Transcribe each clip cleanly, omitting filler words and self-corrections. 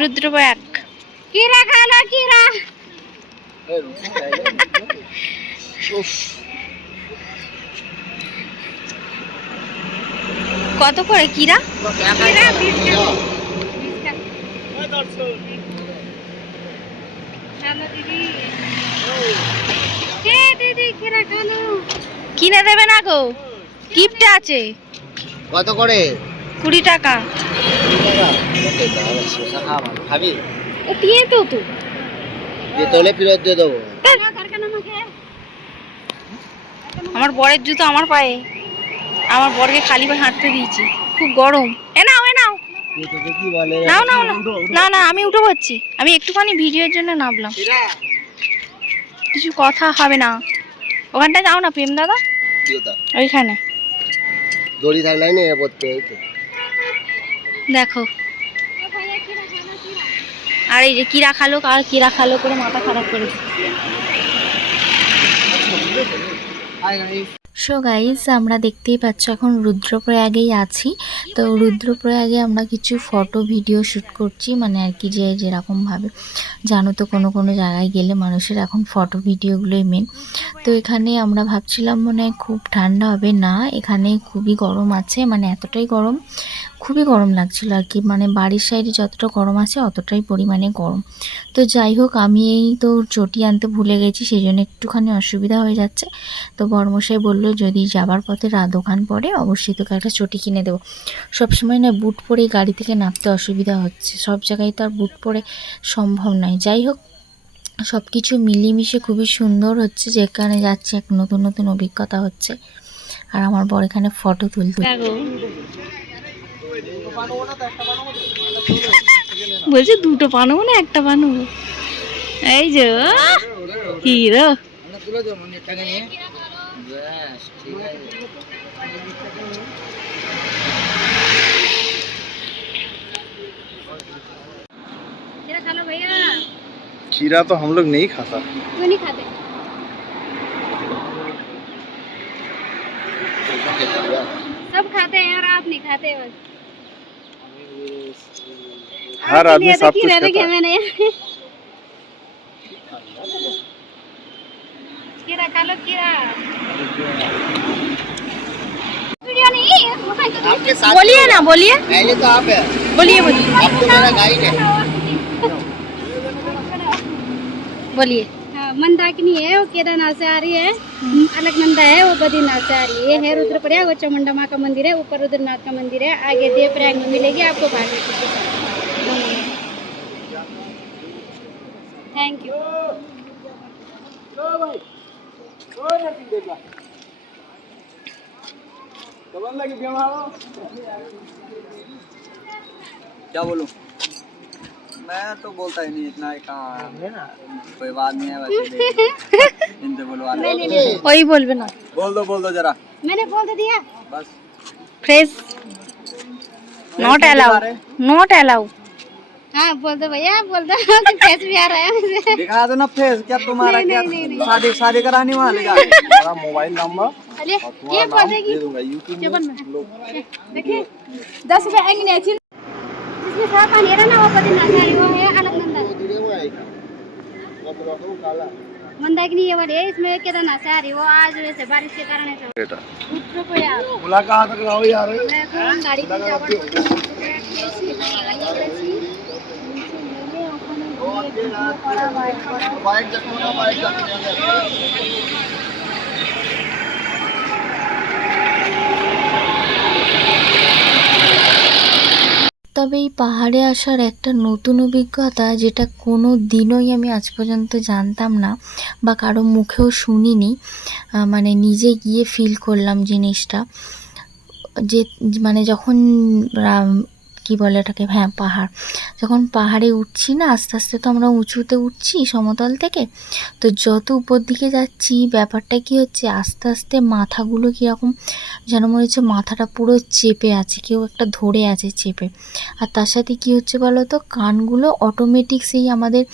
रुद्रप्रयाग कीरा खा लो कीरा কত করে কিরা? কিনে দেবে না গো, গিফট আছে। কত করে? 20 টাকা। খাবি? দিয়ে তো তো তোলে ফেরত দিয়ে দেবো। আমার বরের জুতো আমার পায়ে, আমার বরকে খালি পায়ে হাঁটতে দিয়েছি, খুব গরম। এ নাও এ নাও নাও নাও না না, আমি উঠে পড়ছি, আমি একটুখানি ভিডিওর জন্য নামলাম, কিছু কথা হবে না। ওখানটা যাও না প্রেম দাদা, ওইখানে দড়ি থাকলাই না পড়তে। দেখো, আর এই যে কিরা খালো আর কিরা খালো করে মাথা খারাপ করে সো গাইস, আমরা দেখতেই পাচ্ছ এখন রুদ্রপ্রয়াগেই আছি। তো রুদ্রপ্রয়াগে আমরা কিছু ফটো ভিডিও শ্যুট করছি, মানে আর কি, যে যেরকমভাবে জানো তো কোনো কোনো জায়গায় গেলে মানুষের এখন ফটো ভিডিওগুলোই মেন। তো এখানে আমরা ভাবছিলাম মনে হয় খুব ঠান্ডা হবে, না এখানে খুবই গরম আছে, মানে এতটাই গরম, খুবই গরম লাগছিল আর কি, মানে বাড়ির সাইডে যতটা গরম আছে অতটাই পরিমাণে গরম। তো যাই হোক, আমি এই তো চটি আনতে ভুলে গেছি, সেই জন্য একটুখানি অসুবিধা হয়ে যাচ্ছে। তো বড়মশাই বললো যদি যাবার পথে দোকান পড়ে অবশ্যই তোকে একটা চটি কিনে দেবো। সবসময় না বুট পরে গাড়ি থেকে নামতে অসুবিধা হচ্ছে, সব জায়গায় তো আর বুট পরে সম্ভব নয়। যাই হোক, সব কিছু মিলিয়ে খুবই সুন্দর হচ্ছে, যেখানে যাচ্ছে এক নতুন নতুন অভিজ্ঞতা হচ্ছে। আর আমার বর এখানে ফটো তুলতে বলছে, দুটো বানাবো না একটা বানাবো। এই যে হিরো खीरा तो हम लोग नहीं खाता। क्यों नहीं खाते? सब खाते हैं और आप नहीं खाते बस। हर आदमी सब कुछ खाता है। मैंने कीरा खा लो कीरा। वीडियो नहीं, आपके साथ बोलिए ना, बोलिए पहले तो आप है, बोलिए बोलिए आपको मेरा गाइड है। बोलिए। मंदाकिनी है, वो केदारनाथ से आ रही है। अलकनंदा है, वो बद्रीनाथ से आ रही है। ये है रुद्रप्रयाग, वो चामुंडा माँ का मंदिर है, ऊपर रुद्रनाथ का मंदिर है, आगे देवप्रयाग में मिलेगी आपको भाग्य। Thank you. क्या बोलूं, मैं तो बोलता ही नहीं इतना, कहाँ कोई बात नहीं है वैसे। इनसे बोलवा लो, वही बोलबे ना, बोल दो जरा। मैंने बोल तो दिया बस fresh not allow, not allow. हाँ बोल दो भैया, बोल दो। फेस भी आ रहा है मुझे। दिखा दो ना फेस, क्या तुम्हारा क्या शादी करानी वहाँ ले जाके। मेरा मोबाइल नंबर चलिए, और ये तुम्हारा बोल नाम देगी दे दूंगा यूट्यूब में लोग। देखिए 10 रुपए आएंगे नहीं अच्छी, जिसमें सारा पानी है ना वो बद्रीनाथ है, वो है अलकनंदा। मंदाकिनी ये वाली है, इसमें केदारनाथ से आ रही है, वो आज वैसे बारिश के कारण ऐसा रुद्रप्रयाग। मुलाकात कराओ यार। मैं तो गाड़ी पे जाकर তবে এই পাহাড়ে আসার একটা নতুন অভিজ্ঞতা, যেটা কোনো দিনই আমি আজ পর্যন্ত জানতাম না বা কারো মুখেও শুনিনি, মানে নিজে গিয়ে ফিল করলাম জিনিসটা। যে মানে যখন কি বলে ওটাকে, হ্যাঁ পাহাড়, যখন পাহাড়ে উঠছি না আস্তে আস্তে, তো আমরা উঁচুতে উঠছি সমতল থেকে, তো যত উপর দিকে যাচ্ছি ব্যাপারটা কি হচ্ছে, আস্তে আস্তে মাথাগুলো কীরকম যেন মনে হচ্ছে মাথাটা পুরো চেপে আছে, কেউ একটা ধরে আছে চেপে। আর তার সাথে কি হচ্ছে বলো তো, কানগুলো অটোমেটিক সেই আমাদের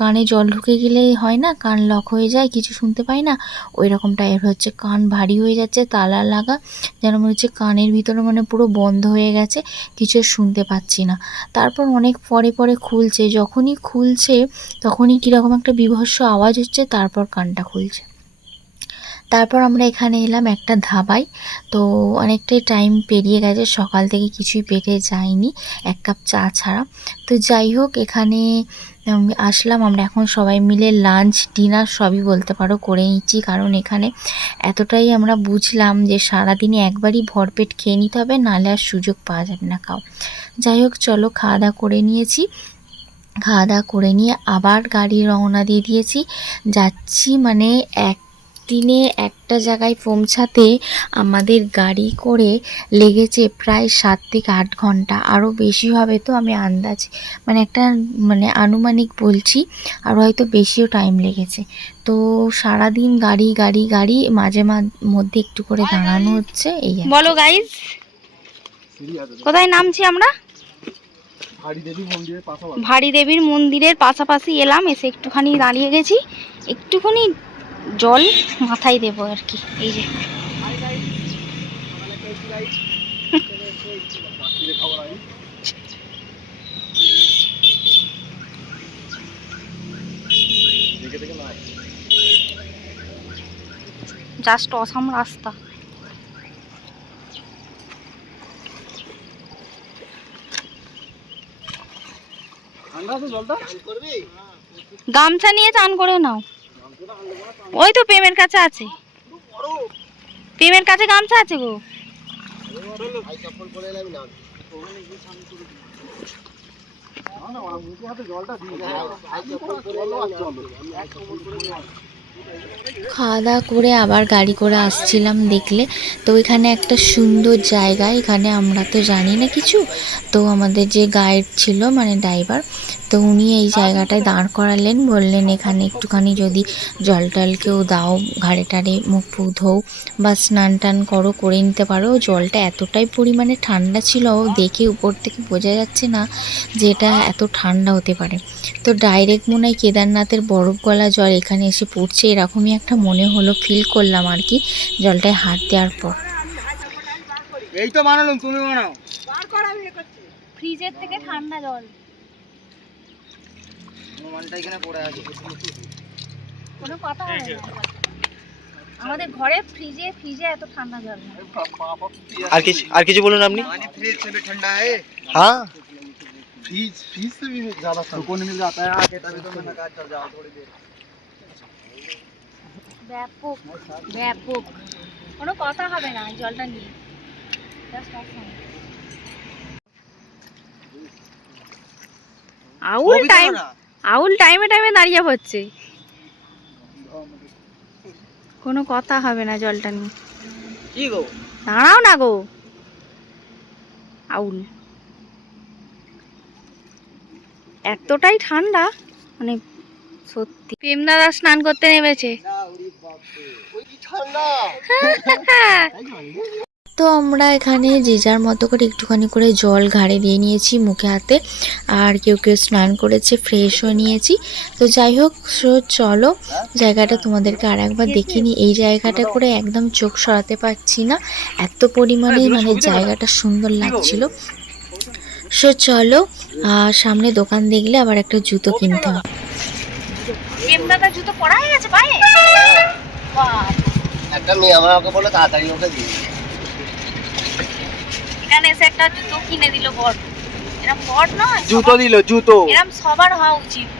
কানে জল ঢুকে গেলে হয় না, কান লক হয়ে যায়, কিছু শুনতে পাই না, ওই রকম টাইপের হচ্ছে, কান ভারী হয়ে যাচ্ছে, তালা লাগা, যেন মনে হচ্ছে কানের ভিতরে মানে পুরো বন্ধ হয়ে গেছে, কিছু শুনতে পাচ্ছি না। তারপর অনেক পরে পরে খুলছে, যখনই খুলছে তখনই কীরকম একটা বীভৎস আওয়াজ হচ্ছে, তারপর কানটা খুলছে। তারপর আমরা এখানে এলাম একটা ধাবায়। তো অনেকটাই টাইম পেরিয়ে গেছে, সকাল থেকে কিছুই পেটে যায়নি এক কাপ চা ছাড়া। তো যাই হোক, এখানে আসলাম আমরা, এখন সবাই মিলে লাঞ্চ ডিনার সবই বলতে পারো করে নিচ্ছি, কারণ এখানে এতটাই আমরা বুঝলাম যে সারাদিনে একবারই ভরপেট খেয়ে নিতে হবে, নাহলে আর সুযোগ পাওয়া যাবে না খাও। যাই হোক, চলো খাওয়া দাওয়া করে নিয়েছি, খাওয়া দাওয়া করে নিয়ে আবার গাড়ি রওনা দিয়ে দিয়েছি। যাচ্ছি মানে একদিনে একটা জায়গায় পৌঁছাতে আমাদের গাড়ি করে লেগেছে প্রায় 7 থেকে 8 ঘন্টা, আরও বেশি হবে। তো আমি আন্দাজ মানে একটা মানে আনুমানিক বলছি, আর হয়তো বেশিও টাইম লেগেছে। তো সারাদিন গাড়ি গাড়ি গাড়ি, মাঝে মধ্যে একটু করে দাঁড়ানো হচ্ছে। এই বলো গাইস, কোথায় নামছি আমরা? ভারী দেবীর মন্দিরের পাশাপাশি এলাম, এসে একটুখানি দাঁড়িয়ে গেছি, একটুখানি জল মাথায় দেবো আর কি। এই যে জাস্ট অসাম রাস্তা। গামছা নিয়ে চান করে নাও, ওই তো প্রেমের কাছে আছে, প্রেমের কাছে গামছা আছে গো। খাওয়া দাওয়া করে আবার গাড়ি করে আসছিলাম দেখলে। তো এখানে একটা সুন্দর জায়গা, এখানে আমরা তো জানি না কিছু, তো আমাদের যে গাইড ছিল মানে ড্রাইভার, তো উনি এই জায়গাটায় দাঁড় করালেন, বললেন এখানে একটুখানি যদি জল টল কেউ দাও, ঘাড়ে টাড়ে মুখ ফুক ধোও বা স্নান টান করো, করে নিতে পারো। জলটা এতটাই পরিমাণে ঠান্ডা ছিল, দেখে উপর থেকে বোঝা যাচ্ছে না যে এটা এত ঠান্ডা হতে পারে। তো ডাইরেক্ট মনে হয় কেদারনাথের বরফ গলা জল এখানে এসে পড়ছে, এরকমই একটা মনে হলো, ফিল করলাম আর কি জলটায় হাত দেওয়ার পর। এই তো বানালাম, তুমি বানাও। ফ্রিজের থেকে ঠান্ডা জল, মানটা এখানে পড়ে আছে। কোনো কথা হবে না। আমাদের ঘরে ফ্রিজে এত ঠান্ডা জল না। আর কিছু বলুন আপনি। पानी फ्रिज से भी ठंडा है। हाँ, फ्रिज से भी ज्यादा सुकून मिल जाता है आके, तभी तो मैंने कहा चल जाओ थोड़ी देर। ব্যাপক ব্যাপক, কোনো কথা হবে না জলটা নিয়ে। আউল টাইমে দাঁড়িয়ে পড়ছে, কোনো কথা হবে না জলটা নিয়ে। কি গো, দাঁড়াও না গো আউল, এতটাই ঠান্ডা মানে সত্যি। প্রেম দাদা স্নান করতে নেমেছে। তো আমরা এখানে যে যার মতো করে একটুখানি করে জল ঘাড়ে দিয়ে নিয়েছি মুখে হাতে, আর কেউ কেউ স্নান করেছে, ফ্রেশ হয়ে নিয়েছি। তো যাই হোক, চলো জায়গাটা তোমাদেরকে আর একবার দেখিয়ে নিই। এই জায়গাটা করে একদম চোখ সরাতে পারছি না, এত পরিমাণে মানে জায়গাটা সুন্দর লাগছিল। চলো, সামনে দোকান দেখলে আবার একটা জুতো কিনতে হবে। প্রেম দাদা জুতো পরা হয়ে গেছে পায়ে। একটা মেয়ে আমাকে বলে তাড়াতাড়ি ওকে দিই। এখানে এসে একটা জুতো কিনে দিল বড়, এরকম বড় নয়, জুতো দিল, জুতো এরকম সবার হওয়া উচিত।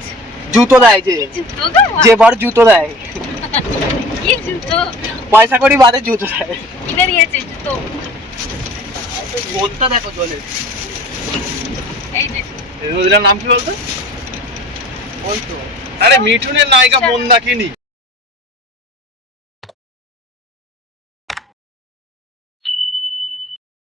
জুতো দেয়, জুতো তো যে বড় জুতো দেয়, কি জুতো পয়সা করি বাদে জুতো দেয়। কিনে দিয়েছে জুতো। বোতটা দেখো জলের। এই যে নদীটার নাম কি বলতো? ওই তো, আরে মিঠুনের নায়িকা মন্দাকিনী।